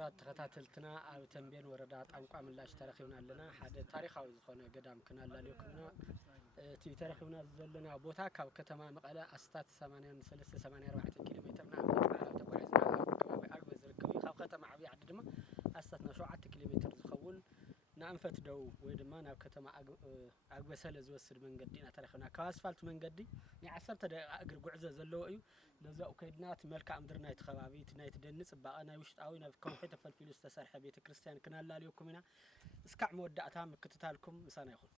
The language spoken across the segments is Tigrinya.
ክብራት ተከታተልትና ኣብ ተንቤን ወረዳ ጣንቋ ምላሽ ተረኺብና ኣለና ሓደ ታሪኻዊ ዝኾነ ገዳም ክናላልዮ ክብና እቲ ተረኺብና ዘለና ቦታ ካብ ከተማ መቐለ ኣስታት 83-84 ኪሎ ሜትር ተጓዒዝና ከባቢ ኣግበ ዝርከብ ካብ ከተማ ዓብዪ ዓዲ ድማ ኣስታት 7 ኪሎ ሜትር ዝኸውን ንኣንፈት ደው ወይ ድማ ናብ ከተማ ኣግበ ሰለ ዝወስድ መንገዲ ኢና ተረኺብና ካብ ኣስፋልት መንገዲ ን10 ደቂቃ እግሪ ጉዕዞ ዘለዎ እዩ ለዛኡ ከይድናት መልክዓ ምድሪ ናይቲ ከባቢ ናይቲ ደኒ ጽባቐ ናይ ውሽጣዊ ናብ ከውሒ ተፈልፊሉ ዝተሰርሐ ቤተ ክርስቲያን ክናላልየኩም ኢና እስካዕ መወዳእታ ምክትታልኩም ምሳና ይኹን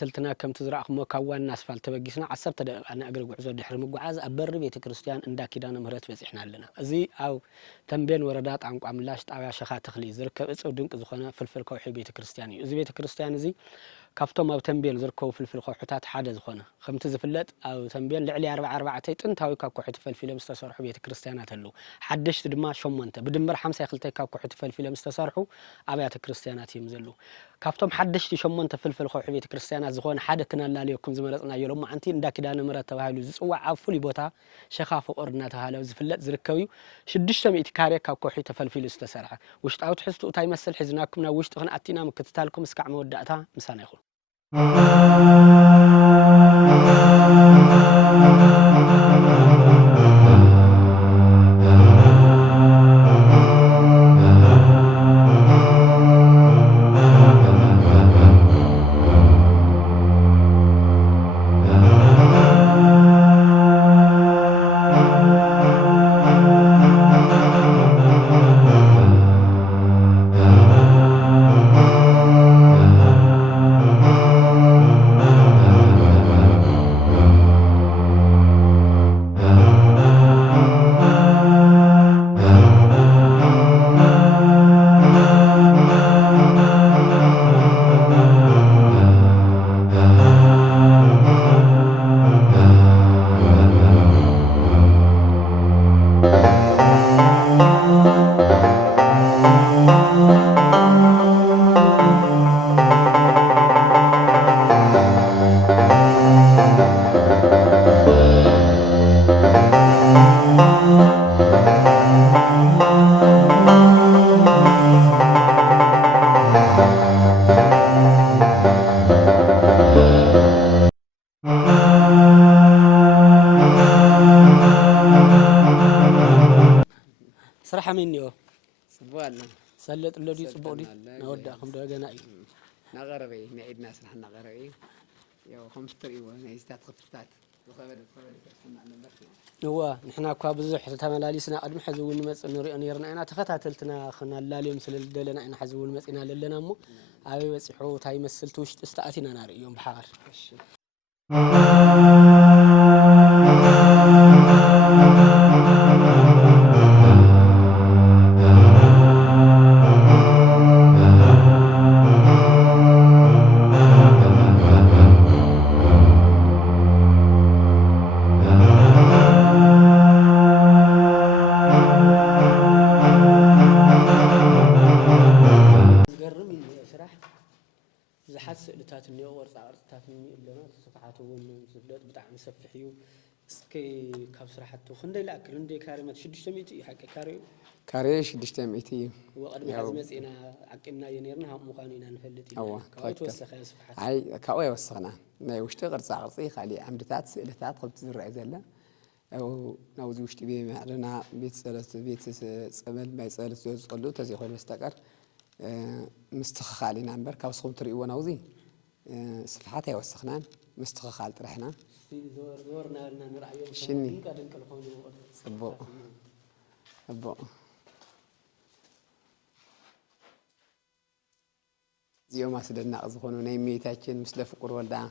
ተከታተልትና ከም ትዝራእኹሞ ካብ ዋና ኣስፋልት ተበጊስና 10 ደቂቃ ንእግሪ ጉዕዞ ድሕሪ ምጓዓዝ ኣብ በሪ ቤተ ክርስቲያን እንዳ ኪዳነ ምህረት በፂሕና ኣለና እዚ ኣብ ተንቤን ወረዳ ጣንቋ ምላሽ ጣብያ ሸኻ ተኽሊ ዝርከብ እፅው ድንቅ ዝኾነ ፍልፍል ከውሒ ቤተ ክርስቲያን እዩ እዚ ቤተ ክርስቲያን እዚ ካብቶም ኣብ ተንቤን ዝርከቡ ፍልፍል ከውሕታት ሓደ ዝኾነ ከምቲ ዝፍለጥ ኣብ ተንቤን ልዕሊ 44 ጥንታዊ ካብ ከውሒ ተፈልፊሎም ዝተሰርሑ ቤተ ክርስቲያናት ኣለዉ ሓደሽቲ ድማ 8 ብድምር 52 ካብ ከውሒ ተፈልፊሎም ዝተሰርሑ ኣብያተ ክርስቲያናት እዮም ዘለዉ ካብቶም ሓደሽቲ 8 ፍልፍል ከውሒ ቤተ ክርስቲያናት ዝኾነ ሓደ ክናላልየኩም ዝመረጽናዮ ሎማዓንቲ እንዳ ኪዳነ ምህረት ተባሂሉ ዝጽዋዕ ኣብ ፍሉይ ቦታ ሸኻ ፍቁር እናተባሃለ ዝፍለጥ ዝርከብ እዩ 600 ካሬ ካብ ከውሒ ተፈልፊሉ ዝተሰርሐ ውሽጣዊ ትሕዝቱ እንታይ ይመስል ሒዝናኩም ናብ ውሽጢ ክንኣቲና ምክትታልኩም እስካዕ መወዳእታ ምሳና ይኹን ስራሕ منيو صبوانا سلط لدي صبودي نوداكم دغنا اي نغربي نعيدنا سرح نغربي يا 5 ايوه نيستات خفتات هو نحنا كوا بزح تملاليسنا قدم حزون مص نري نيرنا انا تخاتلتنا خنا لاليوم سلدلنا انا حزون مصينا للنا مو ابي بصحو تاي مسلت وشت استاتينا نار يوم بحار زحات سئلتات النيو ورصا ورصات النيو لنا صفحاته وين زبلت بتاع مسفحيو اسكي كاب صراحته خندي لا كل عندي كاريمات 600 حق كاري 600 وقد ما زمسينا عقلنا ينيرنا هم مخانينا نفلتي كاي توسخ يا صفحات هاي كاوي وسخنا ناي وشتي قرصي خالي عمدتات سئلتات خبت زرع زله او ناوزي وشتي بي معلنا بيت سلس بيت صمل ما يسالس يصلو تزي خول مستقر مستخخالي نمبر كاوسخم تريو ناوزي صفحات يوسخنا مستخخال طرحنا زورنا لنا نرايو شني صبو صبو زيوم أسدنا أزخونه نيمي تاكين مثل فقر ولدا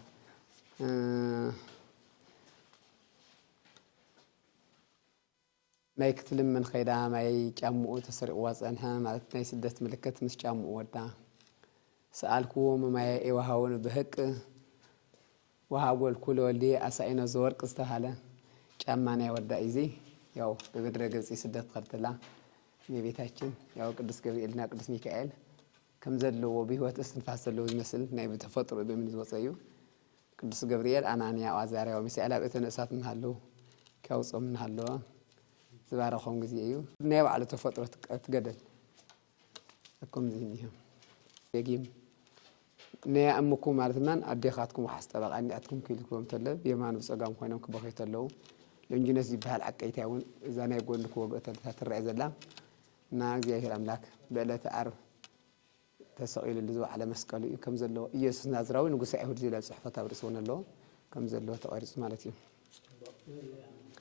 ما يكتلم من خيدا ما يجمعو تسرق واسعنها ما تناي سدت ملكت مش جمعو ولدا سألكم ما يوهاون بهك وهاقول كل ولي أسعين زور قصتها جمعنا ولدا إيزي ياو ببدر قصي سدت قرتلا نيبي تاكين ياو قدس قبيلنا قدس ميكائيل كم زلوا وبيهوت استنفاس زلوا يمثل نايب تفطر بمن زوصيو قدس جبريل أنانيا وعزاريا ومسألة بتنسات من هالو كوص من هالو زبارخهم جزيئيو نايب على تفطر تقدل أكم زينيهم يجيم نيا أمكم عرفمان أديخاتكم وحستبق أني أتكم كلكم تلا بيمان وسقام خوينهم كبخي تلو لنجنس يبهال عقيتاون إذا أنا يقول لك وقت ترى زلا ناجي الأملاك بلا تعرف تسائل اللي زو على مسكالي كم زلوا يسوع نازراوي نقول سعود زي الصحفة تبرسون الله كم زلوا توارث مالتي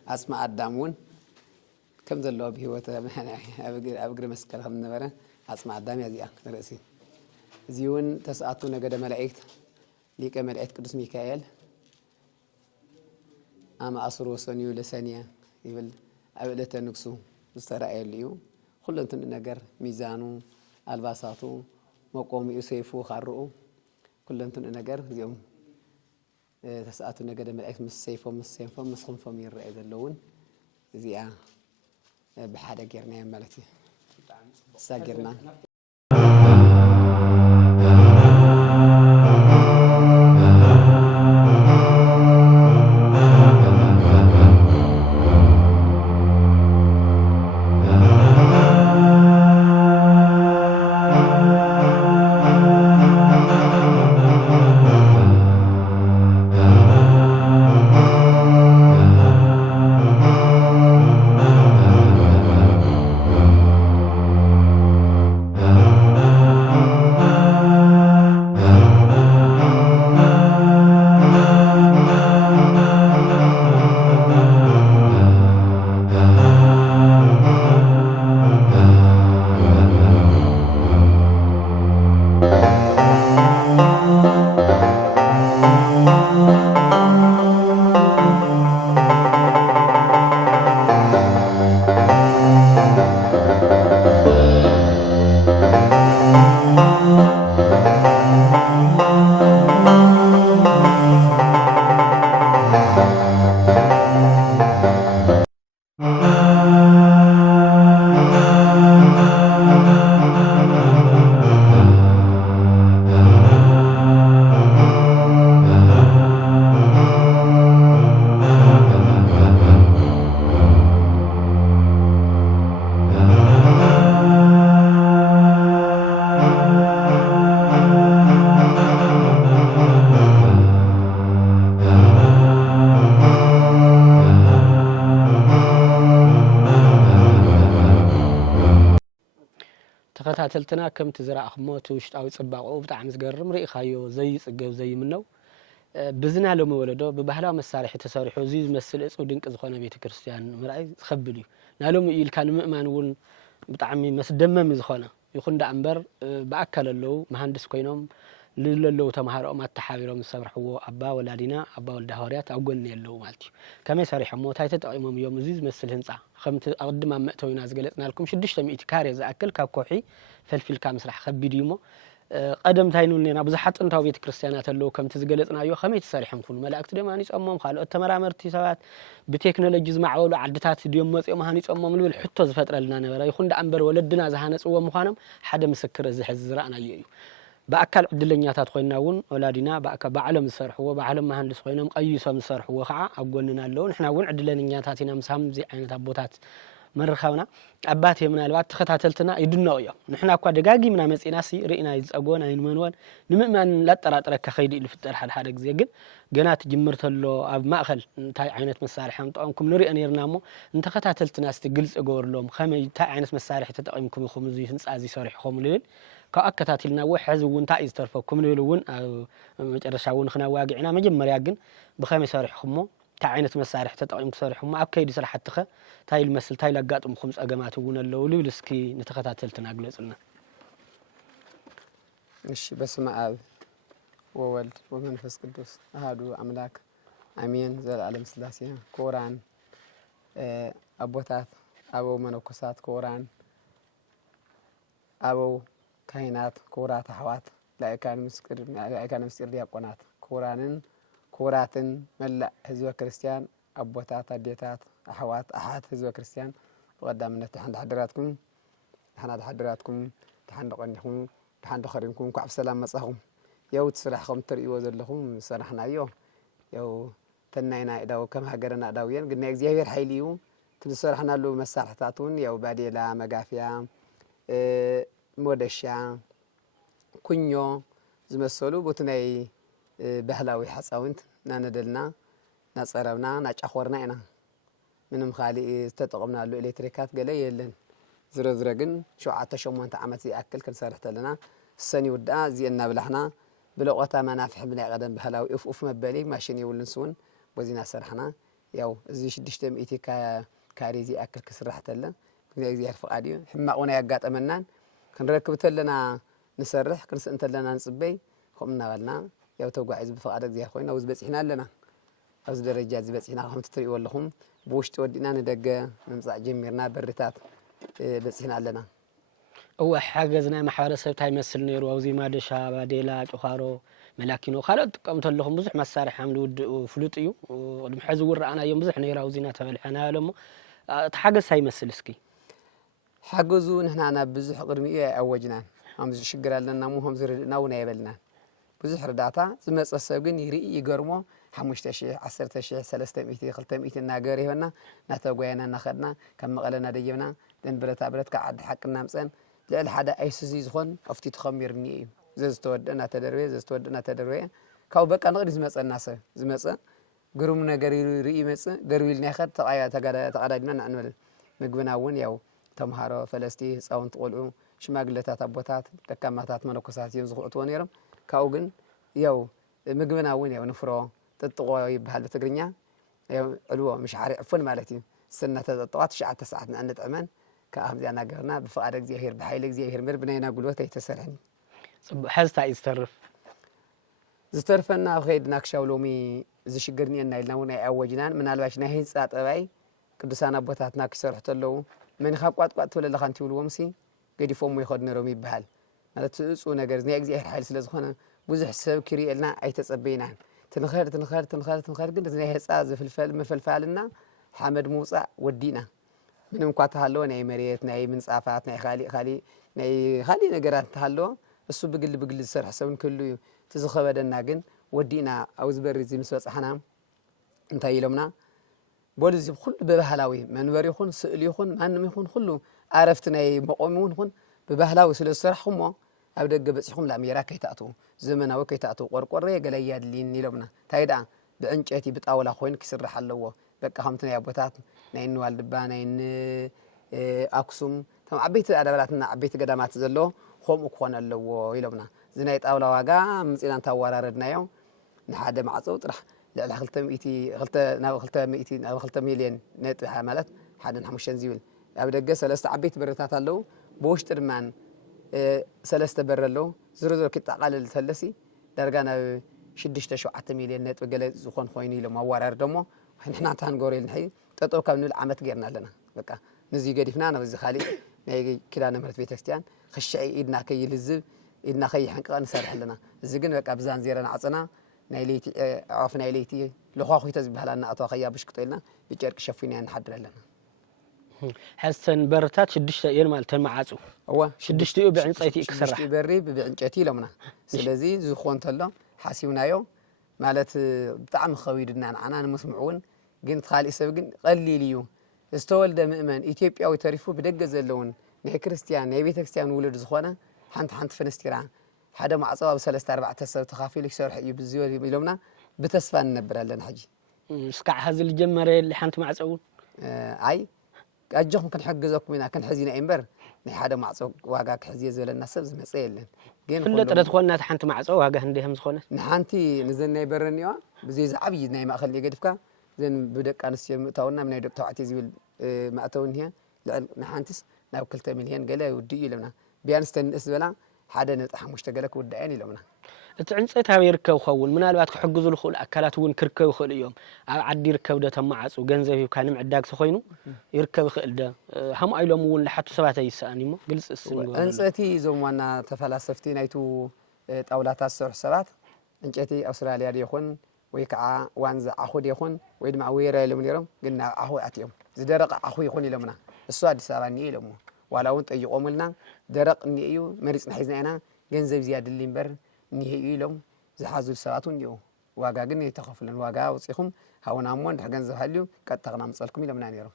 أسمع الدامون كم زلوا بهوته أبقر مسكال هم نبرة أسمع الدام يا زي رأسي زيون تسأتون قد ملائكة ليك ملائكة قدس ميكائيل أما أسرو سنيو لسانيا يقول أبدا تنقصو استرائيل ليو كل أنتم نجر ميزانو الباساتو مقوم يسيفو خارو كل أنتم نجر اليوم تسأتوا نجد ملائكة مسيفو مسخنفو من الرئيس اللون زيا بحدا جرنا مالتي ساجرنا ተከታተልትና ከም ትዝራእኽሞ ትውሽጣዊ ጽባቕኡ ብጣዕሚ ዝገርም ርኢኻዮ ዘይጽገብ ዘይምነው ብዝና ሎም ወለዶ ብባህላዊ መሳርሒ ተሰሪሑ እዚ ዝመስል እጹብ ድንቂ ዝኾነ ቤተክርስትያን ምርኣይ ዝኸብል እዩ ናሎም ኢልካ ንምእማን እውን ብጣዕሚ መስደመም ዝኾነ ይኹን ዳ እምበር በአካል ኣለው መሃንድስ ኮይኖም ልለለው ተማሃሮም አተሓቢሮም ዝሰርሕዎ አባ ወላዲና አባ ወልዳ ሐዋርያት ኣብ ጎኒ ያለው ማለት እዩ ከመይ ሰሪሖሞ ታይ ተጠቂሞም እዮም እዚ ዝመስል ህንጻ ከምቲ ኣቅድማ መእተዊና ዝገለጽናልኩም 600 ካሬ ዝኣክል ካብ ኮሒ ፈልፊልካ ምስራሕ ከቢድ እዩ ሞ ቀደም ታይኑና ብዙሓት ጥንታዊ ቤተ ክርስቲያናት ኣለው ከምቲ ዝገለጽናዮ ከመይ ተሰሪሖም ኩሉ መላእክት ድማ ንጾሞም ካልኦት ተመራመርቲ ሰባት ብቴክኖሎጂ ዝማዕበሉ ዓድታት ድዮም መጽኦም ሃኒጾሞም ልብል ሕቶ ዝፈጥረልና ነበረ ይኹን ዳ እምበር ወለድና ዝሃነጽዎ ምዃኖም ሓደ ምስክር እዚ ሕዚ ዝራእናዮ እዩ بأكل عدلنياتات خوينا ون أولادنا بأكل بعلم الصرحوه بعلم مهندس خوينا مقيسهم الصرحوه خع أقولنا اللون إحنا ون عدلنياتاتنا مسهم زي عينة أبوتات مرخونا أباتي من الوقت تختاتلتنا يدنا ويا نحن أقوى دقاقي من أمسيناسي رئنا يزقون أين منون نمأن لا ترى ترك خيدي اللي في الترحل حرق زي جنات جمرت له أب مأخل تاي عينة مسارح أنكم نري أن يرنامو أنت ختاتلتنا استجلس أقول لهم خمي تاي عينة مسارح تتقيمكم يخمز يهنس أزي صارح خملين كأكتاتلنا وحز وانتا يسترفكم نلون مجرشاون خنا واقعنا مجمر ياجن بخمي صارح خمو تعينت مسارح تتقيم صارح ما أبكيد صراحة تخ تاي المسل تاي لقاتهم خمس أجماعات وون اللولي ولسكي نتختاتلتنا أجلسنا እሺ በስመ አብ ወወልድ ወመንፈስ ቅዱስ አሐዱ አምላክ አሜን ዘላለም ሥላሴ ኮራን አቦታት አበው መነኮሳት ኮራን አበው ካህናት ኮራት አህዋት ላይካን ምስጢር ዲያቆናት ኮራንን ኮራትን መላእ ህዝበ ክርስቲያን አቦታት አዴታት አህዋት አሃት ህዝበ ክርስቲያን በቀዳምነት ተሐድራትኩም ተሐንቀንኩም ተሐንደኸሪንኩም ኳዕ ሰላም መጻኹም ያው ትስራሕኩም ትርእይዎ ዘለኹም ሰራሕናዮ ያው ተናይና እዳው ከም ሃገርና እዳውየን ግን ናይ እግዚአብሔር ኃይል እዩ ትሰራሕናሉ መሳርሕታቱን ያው ባዴላ መጋፍያ ሞደሻ ኩኞ ዝመሰሉ ቦትናይ ባህላዊ ሓፃውንት ናነደልና ናጸረብና ናጫኾርና ኢና ምንም ካልእ ተጠቕምናሉ ኤሌክትሪካት ገለ የለን ዝረዝረ ግን 7-8 ዓመት ዝኣክል ክንሰርሕ ተለና ሰኒ ውዳ እዚአና ብላሕና ብለቆታ መናፍሕ ብናይ ቀደም ባህላዊ እፍ መበሊ ማሽን ይውልን ስውን በዚና ሰርሕና ያው እዚ 600 ካሬ ዝኣክል ክስራሕ ተለ ግን እግዚአብሔር ፈቃድ እዩ ሕማቅ ውን ያጋጠመናን ክንረክብ ተለና ንሰርሕ ክንስእን ተለና ንጽበይ ከም እናበልና ያው ተጓዒዝ ብፈቃድ እግዚአብሔር ኮይና ውዝ በፂሕና ኣለና ኣብዚ ደረጃ ዝበፂሕና ከም ትርእይዎ ኣለኹም ብውሽጢ ወዲና ንደገ ምምፃእ ጀሚርና በርታት በፂሕና ኣለና هو حاجة زنا محارسة تاي مثل نير وزي ما دشا بديلا جخارو ملاكينو خالد قمت لهم بزح مسارح حمل وفلوطيو ومحزور أنا يوم بزح نير وزينا تمل أنا لهم تحاجة ساي مثل سكي حاجزو نحن أنا بزح قرمية أوجنا هم شجر لنا مو هم زر ناونا يبلنا بزح رداتا زمس السجن يري يجرمو 15,000 300 500 ناجري هنا نتوجينا ناخدنا كم قالنا ديجنا دين برت كعد حقنا مسن لأن حدا أي سزيز خون أفتي تخمرني زستودنا تدروي كاو بقى نقدر زمس قرومنا قري رئي مس قرويل ناخد تقعدنا نعمل مجبنا ون ياو تمهارو فلسطي صاون تقولوا شماغلتات أبوتات تكماتات منوكسات يمزقوا تونيرم كاوجن ياو مجبنا ون ياو نفرو تطوي بهالتقرنيا ياو علوه مش عارف فن مالتي سنة تطوات 9 ساعات نعنت أمان كأهم زينا قرنا بفقد እግዚአብሔር بحيل እግዚአብሔር مر بنينا قلوته يتسرحني حزتا زترفنا خيدنا كشاولومي زشجرني إن إلنا ونا أوجنان من الباشنا هين ساعات أبي قدسنا بوتاتنا كسرحت له من خاقات ولا لخانتي والومسي قد يفهم ياخذنا رومي بحال هذا تسونا قرزني እግዚአብሔር حيل سلازخنا بوزح سب كري إلنا أي تصبينا تنخر قد زني هساز في الفيلم مفلفالنا حمد موسى ودينا ምንም እንኳን ታለው ናይ መሬት ናይ ምንጻፋት ናይ خالي ነገራት ታለው እሱ ብግል ዝሰርሕ ሰውን ኩሉ ትዝኸበደና ግን ወዲና አውዝ በሪ እዚ ምስ በጽሐና እንታይ ኢሎምና ቦልዚ ኩሉ በባህላዊ መንበሪ ይኹን ስእሊ ይኹን ማንም ይኹን ኩሉ አረፍት ናይ መቆሙን ይኹን በባህላዊ ስለ ዝሰርሕሞ ኣብ ደገ በጽሕኩም ለአሜራ ከይታቱ ዘመናዊ ከይታቱ ቆርቆሬ ገለያድሊን ኢሎምና ታይዳ ብዕንጨይቲ ብጣውላ ኮይን ክስራሕ ኣለዎ በቃ همتنا يا بوتات نين والدبا نين أكسوم تم عبيت أدبراتنا عبيت قدامات زلوا خم أكون اللو يلومنا زنايت أولا واقع مسئلان تاورا ردنا يوم نحاد مع صوت رح لا خلت مليون نت حملت حدا نحمشان زيول أبدا سلست عبيت برتات اللو بوش ترمان سلست برلو زر كنت أقل الثلثي درجانا شدش تشو 10 مليون نت وجلد زخون خويني لما ورا ردمو نحنا تانقوري الحين تطوع كم نقول عمت جرنا لنا بقى نزي قديفنا أنا بس خالي نيجي كلا نمرت في تكستيان خشعي إيدنا كي يلزب إيدنا خي حنقا نسرح لنا الزجن بقى بزان زيرنا عصنا نايليتي عرفنا نايليتي لو خاخي تزبه لنا أطوا خيا بشكتلنا بيجرك شافيني نحضر لنا حسن برتات شدشت ينمال تنمعصو هو شدشتو بعنصيتي كسرح شدشتي بري بعنصيتي لمنا سلازي زخون تلو حاسيونايو مالت بطعم خويدنا انا مسمعون ግን خالي سب ግን قليل እዩ استولد مؤمن ኢትዮጵያዊ ተሪፉ ብደገ ዘለውን ናይ ክርስቲያን ናይ ቤተ ክርስቲያን ውሉድ ዝኾነ ሓንቲ ፍንስቲራ ሓደ ማዕፀባ ብ3 4 ሰብ ተኻፊሉ ይሰርሕ እዩ ብዝዮ ኢሎምና بተስፋ እንነብራለን حጂ እስካዕ ሀዚ ልጀመረ ሓንቲ ማዕፀው አይ አጀኹም ክንሕግዘኩም ኢና ክንሕዚና እምበር ናይ ሓደ ማዕፀው ዋጋ ክሕዚ ዘለና ሰብ ዝመፀ የለን ግን ፍለጥረት ኮልና ሓንቲ ማዕፀው ዋጋ እንደهم ዝኾነ ንሓንቲ ንዘናይ በረኒዋ ብዘይ ዝዓብይ ናይ ማእኸል የገድፍካ زين بدك أنا سيمتاونا من يدك توعتي زي المعتون هي نحنتس ناو كلتا مليون قلا ودي لمنا بيانستن اسبلا حدا نتحم مشتغلك ودعاني لمنا تعنصيت هاي يركب خول من الوقت حجزوا الخول أكلات ون كركب خول اليوم عدي يركب ده تمعص وجنزه وكان معداك سخينه يركب خول ده هم أيلهم ون لحتى سبعة يسأني ما جلس السن أنصتي زماننا تفلسفتي نيتو أولاد السر سبعة أنتي أستراليا يخون ويكع وانزع أخو يخون ويدمع ويرا لمن يرم قلنا أخو أتيهم زدرق أخو يخون لمنا السؤال سبعني لمو ولا وانت يقوم لنا درق نيو مريض نحزنا أنا جنزب زياد الليمبر نيجي لهم زحازو السراتون يو واجا جني تخافلن واجا وصيهم هون عمون جنزب هاليو قد تغنى مسألكم لمنا نيرم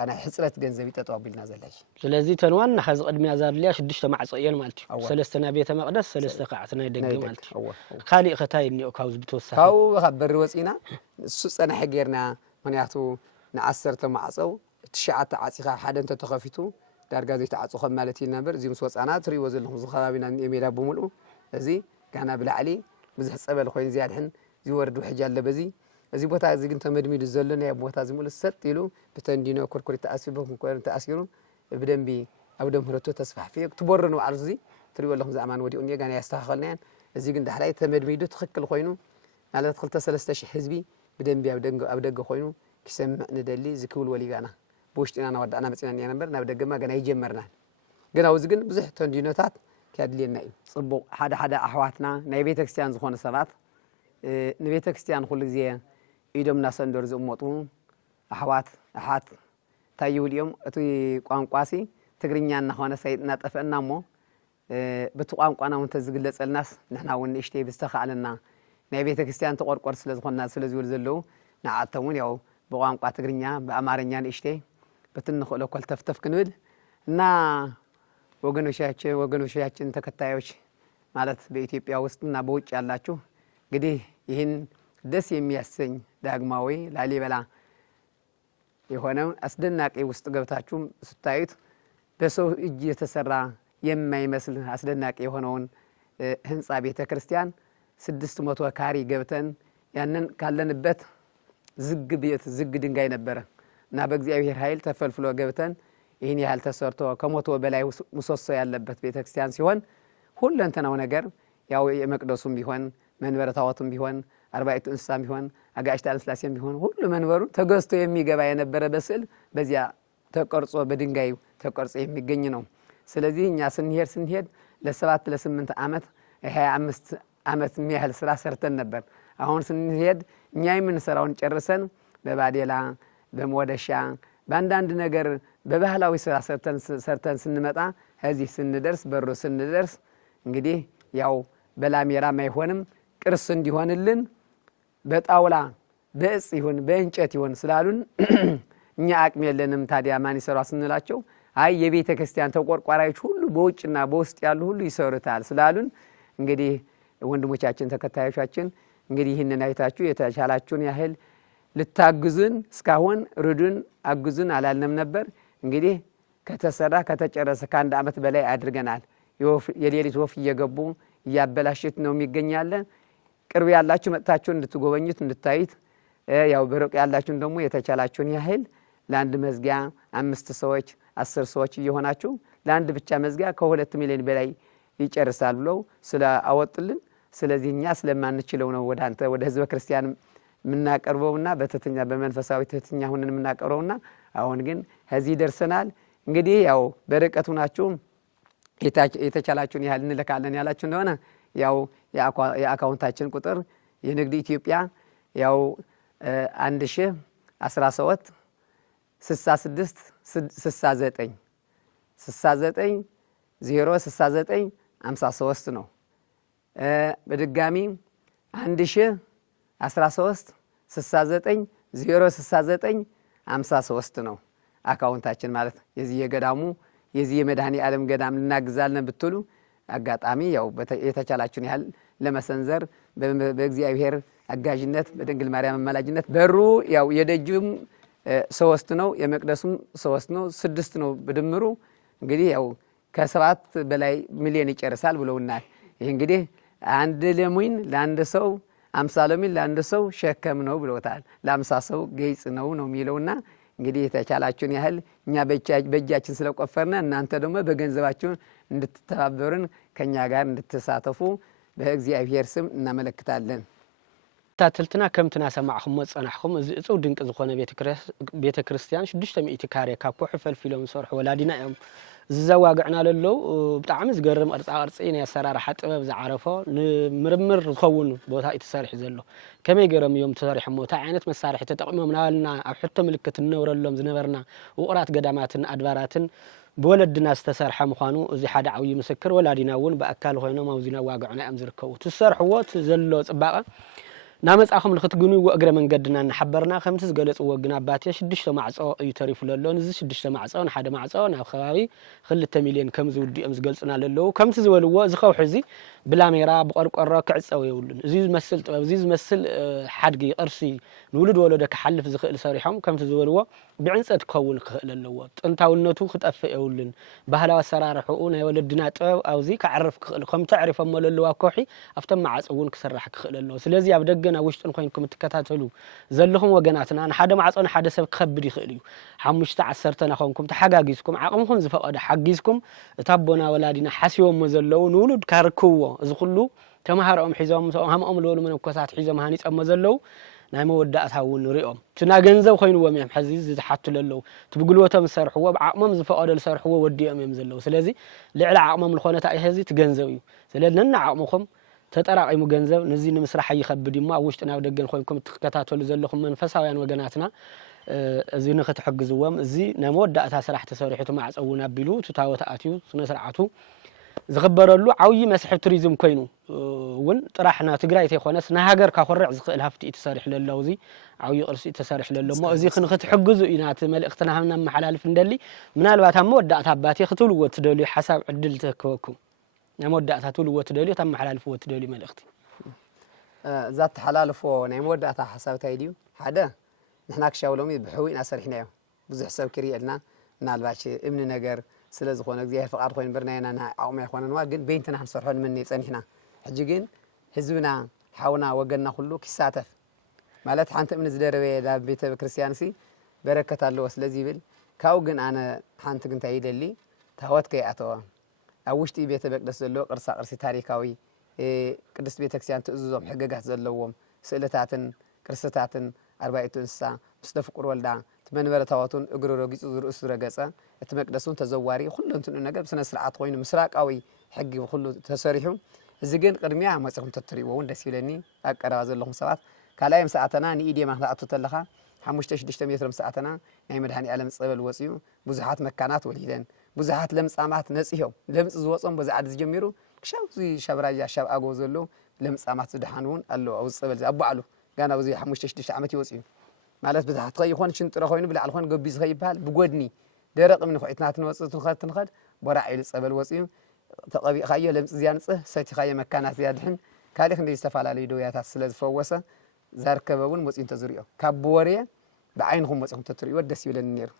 أنا حسرت جنزبي تتوابل نازل هاي لذي تنوان حز قدمي أزار ليش دشت مع صيان مالتي سلسنا بيت مقدس سلسنا قاعتنا يدق مالتي خالي ختاي إني أكاوز بتوسع هاو خبر وسينا السوس أنا حجرنا من يعطو نعسرت مع صو تشعت عصيخة حدا أنت تخافيتو درجة زي تعصو خم مالتي النبر زي مسوس أنا تري وزن لهم زخابين إميلا بملو زي كان بالعلي بزح سبب الخوين زياد حن زي وردو حجال لبزي زي بوتا زي كنت مدمي دزلنا يا بوتا زي مول السد يلو بتندينو كركري تأسيبهم كورن تأسيرو بدن بي أو دم هرتو تسفح فيك تبرنوا عرضي تري لهم زعمان ودي أني جاني يستخلنين زي كنت حلاي تمدمي دو تخك الخوينو على دخلت 3 حزبي بدن بي أو دق خوينو كسمع ندلي زكول ولي جانا بوشتنا أنا ودعنا مثلا يعني نمبر نبدأ جمع جنا يجمرنا جنا وزجن بزح تندينوتات كادلي النايم صبوا حدا أحواتنا نبي تكستيان زخون الصلاة نبي تكستيان كل زين يدوم ناس ندور زموتهم أحوات تايو اليوم أتوي قام قاسي تقريني أن هون سيدنا تفقنا مو بتقام قانا وانتزقل الناس نحنا ونشتي بستخع لنا نبي تكستيان تقر قرص لزخون الناس لزول زلو نعتمون يو بقام قا تقريني بأمارنيان إشتي بتنخ لو كل تفتف كنود نا وجنوشياتشن تكتايوش مالت بإثيوبيا وسطنا بوج ያላችሁ እንግዲህ ይህን ደስ የሚያሰኝ ዳግማዊ ላሊበላ የሆነው አስደናቂ ውስጥ ገብታችሁ ስታዩት በሰው እጅ የተሰራ የማይመስል አስደናቂ የሆነውን ህንጻ ቤተክርስቲያን 600 ካሪ ገብተን ያንን ካለንበት ዝግ ድንጋይ ነበረ እና በእግዚአብሔር ኃይል ተፈልፍሎ ገብተን ይህን ያህል ተሰርቶ ከሞቶ በላይ ምሰሶ ያለበት ቤተክርስቲያን ሲሆን ሁለንተናው ነገር ያው የመቅደሱም ቢሆን መንበረ ታቦቱም ቢሆን አርባዕቱ እንስሳም ቢሆን አጋዕዝተ ስላሴም ቢሆን ሁሉ መንበሩ ተገዝቶ የሚገባ የነበረ በስዕል በዚያ ተቀርጾ በድንጋይ ተቀርጾ የሚገኝ ነው። ስለዚህ እኛ ስንሄድ ለ7 ለ8 ዓመት 25 ዓመት የሚያህል ስራ ሰርተን ነበር። አሁን ስንሄድ እኛ የምንሰራውን ጨርሰን በባዴላ በሞደሻ በአንዳንድ ነገር በባህላዊ ስራ ሰርተን ስንመጣ እዚህ ስንደርስ በሩ ስንደርስ እንግዲህ ያው በላሜራ ማይሆንም ቅርስ እንዲሆንልን በጣውላ በእጽ ይሁን በእንጨት ይሁን ስላሉን እኛ አቅም የለንም። ታዲያ ማን ይሰራው ስንላቸው አይ የቤተ ክርስቲያን ተቆርቋሪዎች ሁሉ በውጭና በውስጥ ያሉ ሁሉ ይሰሩታል ስላሉን እንግዲህ ወንድሞቻችን ተከታዮቻችን እንግዲህ ይህንን አይታችሁ የተቻላችሁን ያህል ልታግዙን እስካሁን ርዱን አግዙን አላልንም ነበር። እንግዲህ ከተሰራ ከተጨረሰ ከአንድ ዓመት በላይ አድርገናል። የሌሊት ወፍ እየገቡ እያበላሽት ነው የሚገኛለ። ቅርብ ያላችሁ መጥታችሁ እንድትጎበኙት እንድታዩት፣ ያው በሩቅ ያላችሁን ደግሞ የተቻላችሁን ያህል ለአንድ መዝጊያ 5 ሰዎች 10 ሰዎች እየሆናችሁ ለአንድ ብቻ መዝጊያ ከ2 ሚሊዮን በላይ ይጨርሳል ብለው ስለአወጡልን፣ ስለዚህ እኛ ስለማንችለው ነው ወደ አንተ ወደ ህዝበ ክርስቲያን ምናቀርበውና በትህትና በመንፈሳዊ ትህትና ሆነን ምናቀርበውና አሁን ግን ከዚህ ደርሰናል። እንግዲህ ያው በርቀቱ ናችሁ የተቻላችሁን ያህል እንልካለን ያላችሁ እንደሆነ ያው የአካውንታችን ቁጥር የንግድ ኢትዮጵያ ያው 1013 66 69 69 069 53 ነው። በድጋሚ 1013 69 069 53 ነው አካውንታችን ማለት የዚህ የገዳሙ የዚህ የመድኃኔ ዓለም ገዳም ልናግዛለን ብትሉ አጋጣሚ ያው የተቻላችሁን ያህል ለመሰንዘር በእግዚአብሔር አጋዥነት በድንግል ማርያም አማላጅነት በሩ ያው የደጁም 3 ነው የመቅደሱም 3 ነው 6 ነው በድምሩ እንግዲህ ያው ከ7 በላይ ሚሊዮን ይጨርሳል ብለውናል። ይሄ እንግዲህ አንድ ለሙን ለአንድ ሰው 50 ለሙን ለአንድ ሰው ሸከም ነው ብለውታል። ለ50 ሰው ገይጽ ነው የሚለውና እንግዲህ የተቻላችሁን ያህል እኛ በእጃችን ስለቆፈርና እናንተ ደግሞ በገንዘባችሁ እንድትተባበሩን ከኛ ጋር እንድትሳተፉ በእግዚአብሔር ስም እናመለክታለን። ታትልትና ከምትና ሰማዕኹም ወጸናሕኹም እዚ እጹብ ድንቅ ዝኾነ ቤተ ክርስቲያን 600 ካሬ ካብ ኮሑ ፈልፊሎም ዝሰርሑ ወላዲና እዮም ዝዘዋግዕና ለለው ብጣዕሚ ዝገርም ቅርጻ ናይ ኣሰራርሓ ጥበብ ዝዓረፎ ንምርምር ዝኸውን ቦታ እዩ ተሰሪሑ ዘሎ ከመይ ገይሮም እዮም ተሰሪሖም እንታይ ዓይነት መሳርሒ ተጠቂሞም ናበልና ኣብ ሕቶ ምልክት እንነብረሎም ዝነበርና ውቕራት ገዳማትን ኣድባራትን ብወለድና ዝተሰርሐ ምዃኑ እዚ ሓደ ዓብዪ ምስክር ወላዲና እውን ብኣካል ኮይኖም ኣብዚ ናዋግዑና እዮም ዝርከቡ ትሰርሕዎ ዘሎ ጽባቐ ናመጻኹም ንኽትግንይዎ እግረ መንገድና እናሓበርና ከምቲ ዝገለጽዎ ግን ኣባቴ 6 ማዕጾ እዩ ተሪፉ ዘሎ እዚ 6 ማዕጾ ንሓደ ማዕጾ ናብ ከባቢ 2 ሚልዮን ከም ዝውድኦም ዝገልጽና ኣለዉ ከምቲ ዝበልዎ እዚ ኸውሒ እዚ ብላሜራ ብቆርቆሮ ክዕጸው የብሉን እዚ ዝመስል ጥበብ እዚ ዝመስል ሓድጊ ቅርሲ ንውሉድ ወለዶ ክሓልፍ ዝኽእል ሰሪሖም ከምቲ ዝበልዎ ብዕንጸት ክኸውን ክኽእል ኣለዎ ጥንታውነቱ ክጠፍእ የብሉን ባህላዊ ኣሰራርሑኡ ናይ ወለድና ጥበብ ኣብዚ ክዓርፍ ክኽእል ከምቲ ዕሪፎሞ ዘለዋ ኮሒ ኣብቶም ማዕጾ እውን ክስራሕ ክኽእል ኣለዎ ስለዚ ኣብ ደገና ውሽጥን ኮይንኩም ትከታተሉ ዘለኹም ወገናትና ንሓደ ማዕጾ ንሓደ ሰብ ክኸብድ ይኽእል እዩ 5-10 ናኾንኩም ተሓጋጊዝኩም ዓቕምኩም ዝፈቐደ ሓጊዝኩም እታ ኣቦና ወላዲና ሓሲቦሞ ዘለዉ ንውሉድ ካርክብዎ እዚ ኩሉ ተማሃሮኦም ሒዞም ሃምኦም ዝበሉ መነኮሳት ሒዞም ሃኒፆሞ ዘለዉ ናይ መወዳእታ እውን ንሪኦም ትና ገንዘብ ኮይኑዎም እዮም ሕዚ ዝሓቱ ለለዉ ትብግልወቶም ዝሰርሕዎ ብዓቕሞም ዝፈቐደ ዝሰርሕዎ ወዲኦም እዮም ዘለዉ ስለዚ ልዕሊ ዓቕሞም ዝኾነታ ሕዚ ትገንዘብ እዩ ስለዚ ነና ዓቕምኹም ተጠራቂሙ ገንዘብ ነዚ ንምስራሕ ይኸብድ እሞ ኣብ ውሽጥና ኣብ ደገን ኮይንኩም ትከታተሉ ዘለኹም መንፈሳውያን ወገናትና እዚ ንኽትሕግዝዎም እዚ ናይ መወዳእታ ስራሕ ተሰሪሑ ማዕፀውን ኣቢሉ ታወት ኣትዩ ስነ ስርዓቱ ዝኽበረሉ ዓብዪ መስሕብ ቱሪዝም ኮይኑ እውን ጥራሕና ትግራይ ተይኮነስ ንሃገር ካኽርዕ ዝኽእል ሃፍቲ ተሰሪሕ ለሎ እዚ ዓብዪ ቅርሲ ተሰሪሕ ለሎ እሞ እዚ ክንክትሕግዙ ኢና እቲ መልእኽትና ሃምና መሓላልፍ እንደሊ ምናልባት ኣብ መወዳእታ ኣባቴ ክትብልዎ ትደልዩ ሓሳብ ዕድል ተክበኩም ናይ መወዳእታ ትብልዎ ትደልዩ ተመሓላልፍዎ ትደልዩ መልእኽቲ እዛ ተሓላልፎ ናይ መወዳእታ ሓሳብ እንታይ ድዩ ሓደ ንሕና ክሻውሎሚ ብሕዊና ሰሪሕናዮ ብዙሕ ሰብ ክሪኤልና ምናልባሽ እምኒ ነገር ስለ ዝኾነ እግዚአብሔር ፍቃድ ኮይኑ ብርናይና ዓቕሚ ኣይኮነንዋ ግን በይንትና ክንሰርሖ ንመን ፀኒሕና ሕጂ ግን ህዝብና ሓውና ወገንና ኩሉ ክሳተፍ ማለት ሓንቲ እምኒ ዝደረበ ናብ ቤተ ክርስቲያን ሲ በረከት ኣለዎ ስለዚ ይብል ካብኡ ግን ኣነ ሓንቲ ግን እንታይ ይደሊ ታወት ከይኣተወ ኣብ ውሽጢ ቤተ መቅደስ ዘሎ ቅርሳ ቅርሲ ታሪካዊ ቅድስት ቤተ ክርስቲያን ትእዝዞም ሕገጋት ዘለዎም ስእልታትን ቅርስታትን ኣርባዕቱ እንስሳ ምስ ፍቁር ወልዳ መንበረ ታወቱን እግሩ ረጊጹ ርእሱ ረገጸ እቲ መቅደሱን ተዘዋሪ ኩሉ እንትኑ ነገር ብስነ ስርዓት ኮይኑ ምስራቃዊ ሕጊ ኩሉ ተሰሪሑ እዚ ግን ቅድሚያ መጽኹም ተትሪእዎ እውን ደስ ይብለኒ ኣቀረባ ዘለኹም ሰባት ካልኣይም ሰዓተና ንኢድየማ ክትኣቱ ተለኻ 5-6 ሜትር ሰዓተና ናይ መድኃኔ ዓለም ጸበል ወጽዩ ብዙሓት መካናት ወሊደን ብዙሓት ለምጻማት ነጽዮም ለምጽ ዝወጾም በዛዓድ ዝጀሚሩ ክሻው ሸብራያ ሸብኣጎ ዘሎ ለምጻማት ዝድሓኑን ኣሎ ኣብ ጸበል ኣባዕሉ ጋና በዚ 5-6 ዓመት ይወጽዩ ማለት ብዙሓት ይኾን ሽንጥረ ኮይኑ ብላዕል ኾን ገቢ ዝኸይባል ብጎድኒ ደረቕ ምን ኾይትናት ንወጽእ ትንኸድ ቦራዒሉ ጸበል ወጽዩ ተቐቢእኻዮ ለምጽ ዝያንጽህ ሰቲኻዮ መካናት ዝያድሕን ካልእ ክንደይ ዝተፈላለዩ ደውያታት ስለ ዝፈወሰ ዛርከበውን ወጽዩ ተዝሪኦ ካብ ወሬ ብዓይንኹም ወጽኹም ተትሪእዎ ደስ ይብለኒ ነይሩ